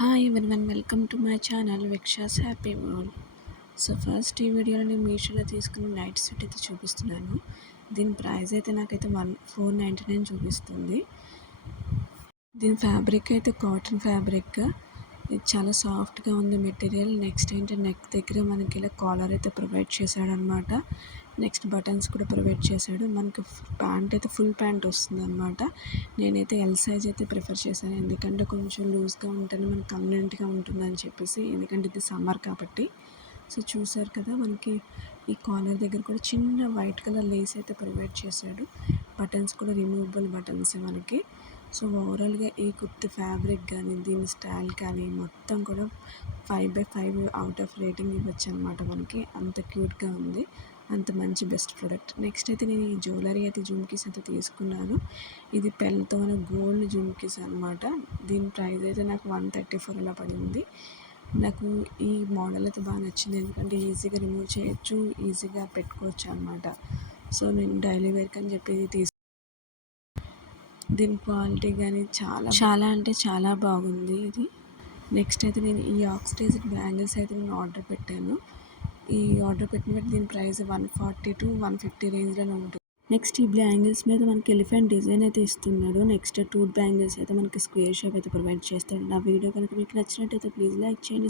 Hi everyone, welcome to my channel విక్షాస్ happy world. So first ఈ వీడియోలో నేను మీషోలో తీసుకున్న నైట్ సెట్ అయితే చూపిస్తున్నాను. దీని ప్రైస్ అయితే నాకైతే 499 చూపిస్తుంది. దీని ఫ్యాబ్రిక్ అయితే కాటన్ ఫ్యాబ్రిక్. ఇది చాలా సాఫ్ట్గా ఉంది మెటీరియల్. నెక్స్ట్ ఏంటంటే నెక్ దగ్గర మనకి ఇలా కాలర్ అయితే ప్రొవైడ్ చేశాడు అనమాట. నెక్స్ట్ బటన్స్ కూడా ప్రొవైడ్ చేశాడు. మనకి ప్యాంట్ అయితే ఫుల్ ప్యాంట్ వస్తుంది అనమాట. నేనైతే ఎల్ సైజ్ అయితే ప్రిఫర్ చేశాను, ఎందుకంటే కొంచెం లూజ్గా ఉంటేనే మనకి కన్వీనియంట్గా ఉంటుందని చెప్పేసి, ఎందుకంటే ఇది సమ్మర్ కాబట్టి. సో చూసారు కదా, మనకి ఈ కాలర్ దగ్గర కూడా చిన్న వైట్ కలర్ లేస్ అయితే ప్రొవైడ్ చేశాడు. బటన్స్ కూడా రిమూవబుల్ బటన్స్ మనకి. సో ఓవరాల్గా ఈ కుర్తి ఫ్యాబ్రిక్ కానీ దీని స్టైల్ కానీ మొత్తం కూడా 5/5 అవుట్ ఆఫ్ రేటింగ్ ఇవ్వచ్చు అనమాట. మనకి అంత క్యూట్గా ఉంది, అంత మంచి బెస్ట్ ప్రోడక్ట్. నెక్స్ట్ అయితే నేను ఈ జ్యువెలరీ అయితే జుమ్కీస్ అయితే తీసుకున్నాను. ఇది పెన్తో గోల్డ్ జుమ్కీస్ అనమాట. దీని ప్రైస్ అయితే నాకు 134 అలా పడింది. నాకు ఈ మోడల్ అయితే బాగా నచ్చింది, ఎందుకంటే ఈజీగా రిమూవ్ చేయొచ్చు, ఈజీగా పెట్టుకోవచ్చు అనమాట. సో నేను డైలీ వేర్కి అని చెప్పి దీని క్వాలిటీ కానీ చాలా అంటే చాలా బాగుంది ఇది. నెక్స్ట్ అయితే నేను ఈ ఆక్సిడైజ్డ్ బ్యాంగిల్స్ అయితే నేను ఆర్డర్ పెట్టాను. ఈ ఆర్డర్ పెట్టిన బట్టి దీని ప్రైస్ 140 to 150 రేంజ్లోనే ఉంటుంది. నెక్స్ట్ ఈ బ్యాంగిల్స్ మీద మనకి ఎలిఫెంట్ డిజైన్ అయితే ఇస్తున్నాడు. నెక్స్ట్ టూత్ బ్యాంగిల్స్ అయితే మనకి స్క్వేర్ షేప్ అయితే ప్రొవైడ్ చేస్తాడు. నా వీడియో కనుక మీకు నచ్చినట్టయితే ప్లీజ్ లైక్ చేయండి.